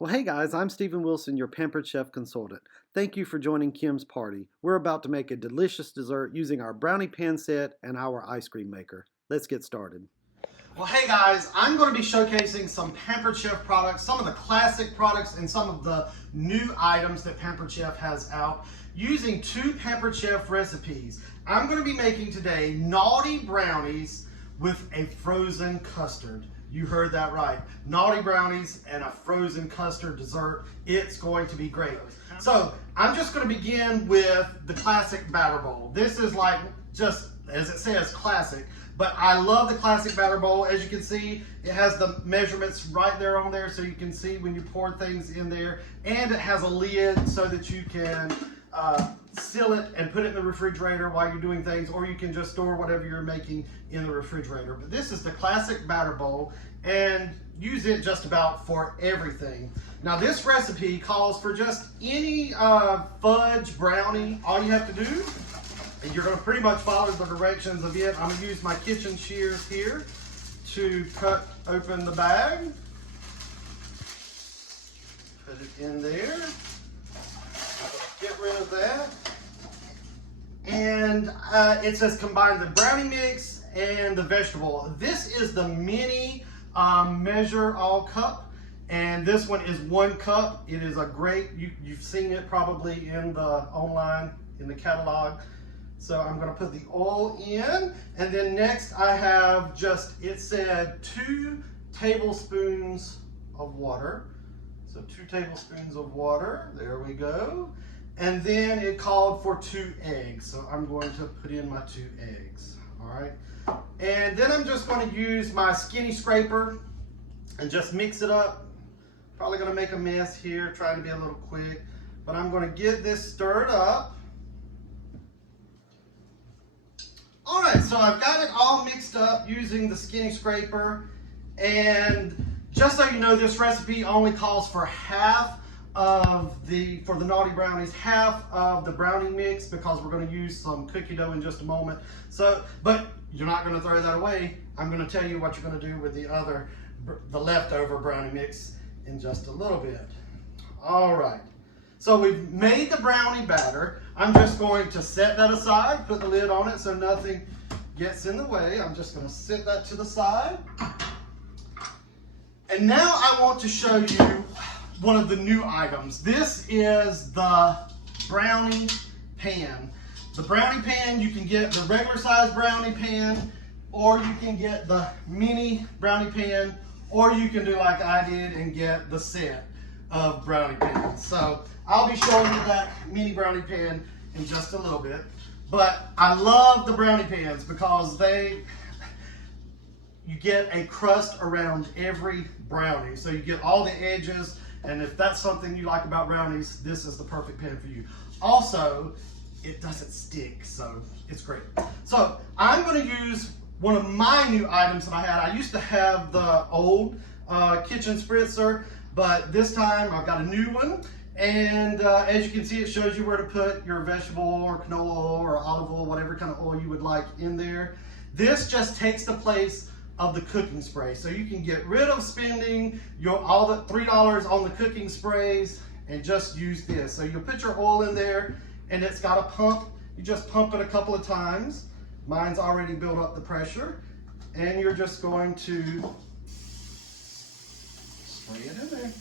Well, hey guys, I'm Stephen Wilson, your Pampered Chef consultant. Thank you for joining Kim's party. We're about to make a delicious dessert using our Brownie Pan Set and our ice cream maker. Let's get started. Well, hey guys, I'm going to be showcasing some Pampered Chef products, some of the classic products and some of the new items that Pampered Chef has out using two Pampered Chef recipes. I'm going to be making today Naughty Brownies with a frozen custard. You heard that right. Naughty Brownies and a frozen custard dessert. It's going to be great. So I'm just going to begin with the classic batter bowl. This is like, just as it says, classic. But I love the classic batter bowl. As you can see, it has the measurements right there on there so you can see when you pour things in there. And it has a lid so that you can seal it and put it in the refrigerator while you're doing things, or you can just store whatever you're making in the refrigerator. But this is the classic batter bowl and use it just about for everything. Now this recipe calls for just any fudge brownie. All you have to do, and you're going to pretty much follow the directions of it. I'm going to use my kitchen shears here to cut open the bag. Put it in there. Get rid of that. And it says combine the brownie mix and the vegetable. This is the mini measure all cup. And this one is 1 cup. It is a great, you've seen it probably in the online, in the catalog. So I'm going to put the oil in. And then next I have just, it said 2 tablespoons of water. So 2 tablespoons of water. There we go. And then it called for 2 eggs. So I'm going to put in my 2 eggs. All right. And then I'm just going to use my skinny scraper and just mix it up. Probably going to make a mess here, trying to be a little quick. But I'm going to get this stirred up. All right, so I've got it all mixed up using the skinny scraper. And just so you know, this recipe only calls for half of for the Naughty Brownies, half of the brownie mix, because we're going to use some cookie dough in just a moment. So, but you're not going to throw that away. I'm going to tell you what you're going to do with the leftover brownie mix in just a little bit. All right. So we've made the brownie batter. I'm just going to set that aside, put the lid on it so nothing gets in the way. I'm just going to set that to the side. And now I want to show you one of the new items. This is the Brownie Pan. The Brownie Pan, you can get the regular size Brownie Pan, or you can get the mini Brownie Pan, or you can do like I did and get the set of Brownie Pans. So I'll be showing you that mini Brownie Pan in just a little bit. But I love the Brownie Pans because you get a crust around every brownie. So you get all the edges, and if that's something you like about brownies, this is the perfect pan for you. Also, it doesn't stick, so it's great. So I'm going to use one of my new items that I had. I used to have the old kitchen spritzer, but this time I've got a new one. And as you can see, it shows you where to put your vegetable or canola oil or olive oil, whatever kind of oil you would like in there. This just takes the place of the cooking spray. So you can get rid of spending all the $3 on the cooking sprays and just use this. So you'll put your oil in there and it's got a pump. You just pump it a couple of times. Mine's already built up the pressure. And you're just going to spray it in there.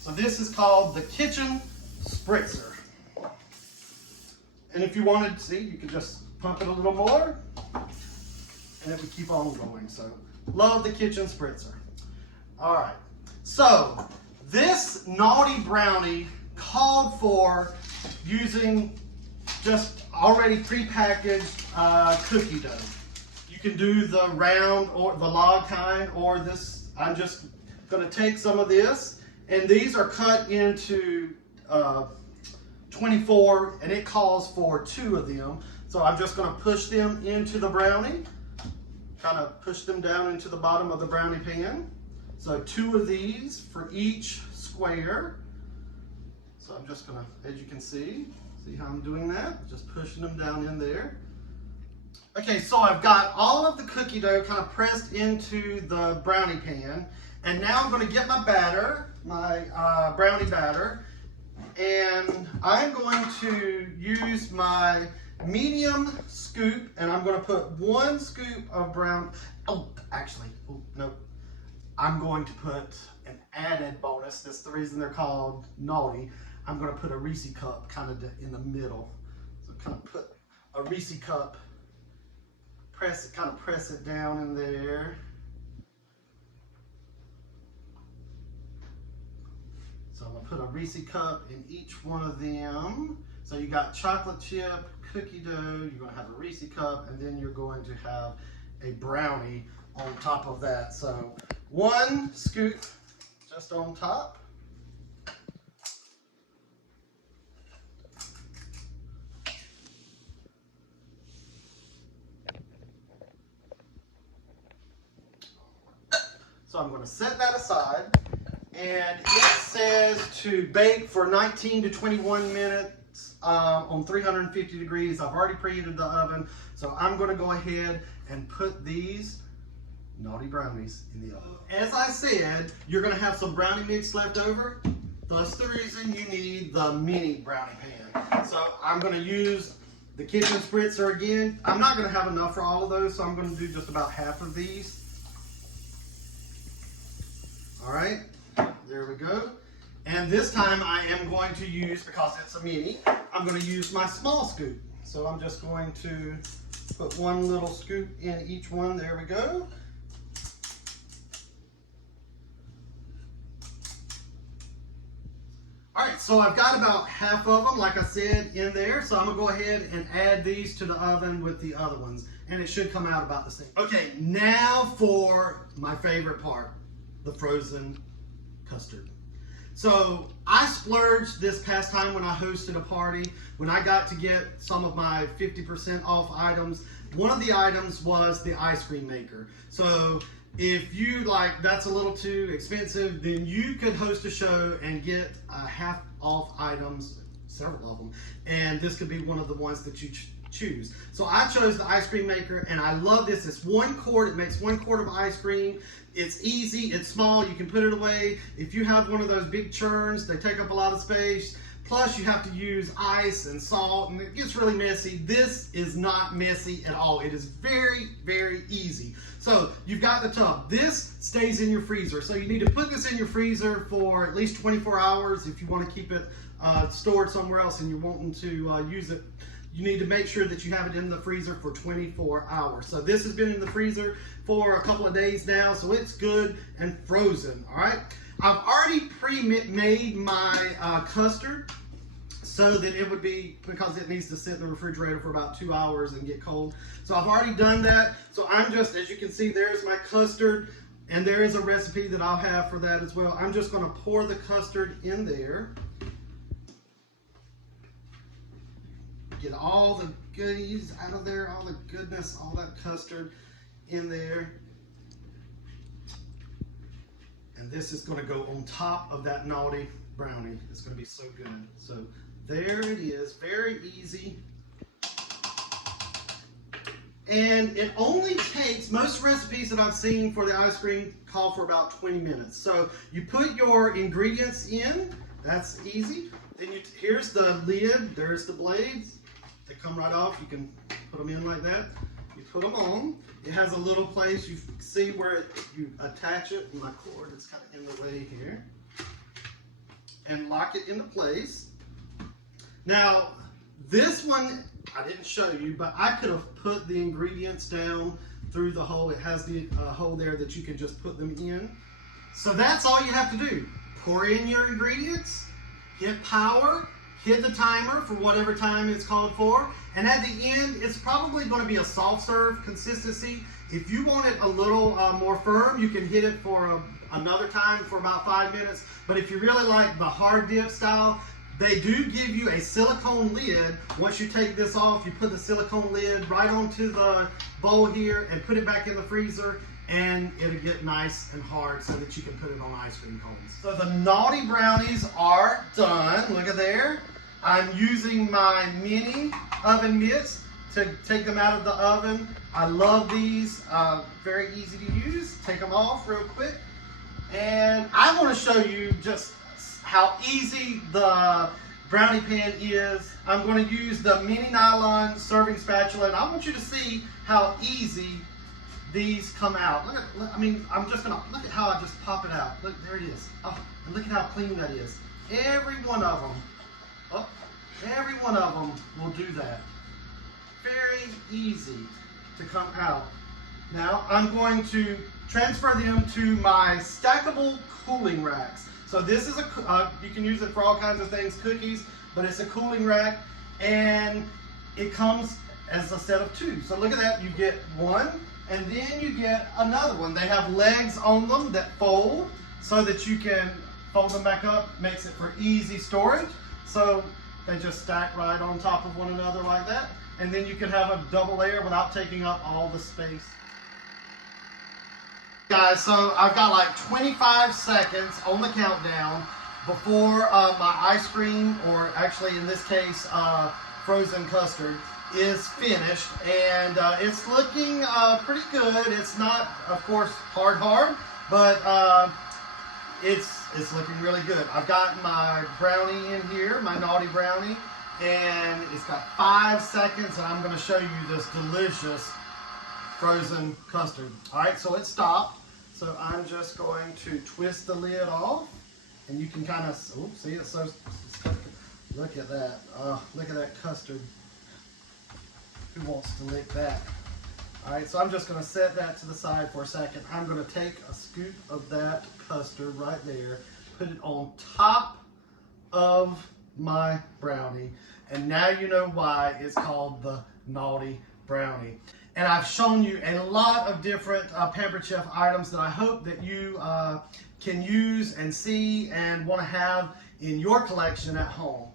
So this is called the kitchen spritzer. And if you wanted to see, you could just pump it a little more and it would keep on going. So love the kitchen spritzer. All right, so this Naughty Brownie called for using just already prepackaged cookie dough. You can do the round or the log kind, or this. I'm just gonna take some of this, and these are cut into 24, and it calls for 2 of them. So I'm just gonna push them into the brownie, kind of push them down into the bottom of the brownie pan. So 2 of these for each square. So I'm just gonna, as you can see how I'm doing that? Just pushing them down in there. Okay, so I've got all of the cookie dough kind of pressed into the brownie pan. And now I'm going to get my batter, my brownie batter, and I'm going to use my medium scoop, and I'm going to put 1 scoop of no. I'm going to put an added bonus. That's the reason they're called Naughty. I'm going to put a Reese cup kind of in the middle. So kind of put a Reese cup, press it down in there. So I'm going to put a Reese cup in each one of them. So you got chocolate chip, cookie dough, you're going to have a Reese cup, and then you're going to have a brownie on top of that. So 1 scoop just on top. So I'm going to set that aside, and it says to bake for 19 to 21 minutes on 350 degrees. I've already preheated the oven, so I'm going to go ahead and put these Naughty Brownies in the oven. As I said, you're going to have some brownie mix left over. That's the reason you need the mini brownie pan. So I'm going to use the kitchen spritzer again. I'm not going to have enough for all of those, so I'm going to do just about half of these. All right, there we go. And this time I am going to use, because it's a mini, I'm going to use my small scoop. So I'm just going to put 1 little scoop in each one. There we go. All right, so I've got about half of them, like I said, in there. So I'm gonna go ahead and add these to the oven with the other ones, and it should come out about the same. Okay, now for my favorite part, the frozen custard. So I splurged this past time when I hosted a party, when I got to get some of my 50% off items. One of the items was the ice cream maker. So if you like, that's a little too expensive, then you could host a show and get half off items, several of them, and this could be one of the ones that you choose. So I chose the ice cream maker, and I love this. It's 1 quart. It makes 1 quart of ice cream. It's easy, it's small, you can put it away. If you have one of those big churns, they take up a lot of space. Plus you have to use ice and salt, and it gets really messy. This is not messy at all. It is very, very easy. So you've got the tub. This stays in your freezer. So you need to put this in your freezer for at least 24 hours if you want to keep it stored somewhere else and you're wanting to use it. You need to make sure that you have it in the freezer for 24 hours. So this has been in the freezer for a couple of days now, so it's good and frozen, all right? I've already pre-made my custard so that it would be, because it needs to sit in the refrigerator for about 2 hours and get cold. So I've already done that. So I'm just, as you can see, there's my custard, and there is a recipe that I'll have for that as well. I'm just gonna pour the custard in there. Get all the goodies out of there, all the goodness, all that custard in there. And this is going to go on top of that Naughty Brownie. It's going to be so good. So there it is, very easy. And it only takes, most recipes that I've seen for the ice cream call for about 20 minutes. So you put your ingredients in, that's easy. Then here's the lid, there's the blades. They come right off. You can put them in like that. You put them on. It has a little place, you see where you attach it. My cord is kind of in the way here. And lock it into place. Now, this one, I didn't show you, but I could have put the ingredients down through the hole. It has the hole there that you can just put them in. So that's all you have to do. Pour in your ingredients, hit power, hit the timer for whatever time it's called for, and at the end, it's probably going to be a soft serve consistency. If you want it a little more firm, you can hit it for another time for about 5 minutes, but if you really like the hard dip style, they do give you a silicone lid. Once you take this off, you put the silicone lid right onto the bowl here and put it back in the freezer, and it'll get nice and hard so that you can put it on ice cream cones. So the Naughty Brownies are done. Look at there. I'm using my mini oven mitts to take them out of the oven. I love these, very easy to use. Take them off real quick, And I want to show you just how easy the brownie pan is. I'm going to use the mini nylon serving spatula, and I want you to see how easy these come out. Look at, I'm just going to, look at how I just pop it out. Look, there it is. Oh, and look at how clean that is. Every one of them, every one of them will do that. Very easy to come out. Now I'm going to transfer them to my stackable cooling racks. So this is you can use it for all kinds of things, cookies, but it's a cooling rack, and it comes as a set of two. So look at that, you get one, and then you get another one. They have legs on them that fold so that you can fold them back up, makes it for easy storage. So they just stack right on top of one another like that. And then you can have a double layer without taking up all the space. Guys, so I've got like 25 seconds on the countdown before my ice cream, or actually in this case, frozen custard, is finished. And it's looking pretty good. It's not, of course, hard, but it's looking really good. I've got my brownie in here, my Naughty Brownie, and it's got 5 seconds, and I'm going to show you this delicious frozen custard. All right, so it stopped. So I'm just going to twist the lid off, and you can kind of, see, it's so, look at that. Look at that custard. Who wants to lick that? All right, so I'm just going to set that to the side for a second. I'm going to take a scoop of that custard right there, put it on top of my brownie, and now you know why it's called the Naughty Brownie. And I've shown you a lot of different Pampered Chef items that I hope that you can use and see and want to have in your collection at home.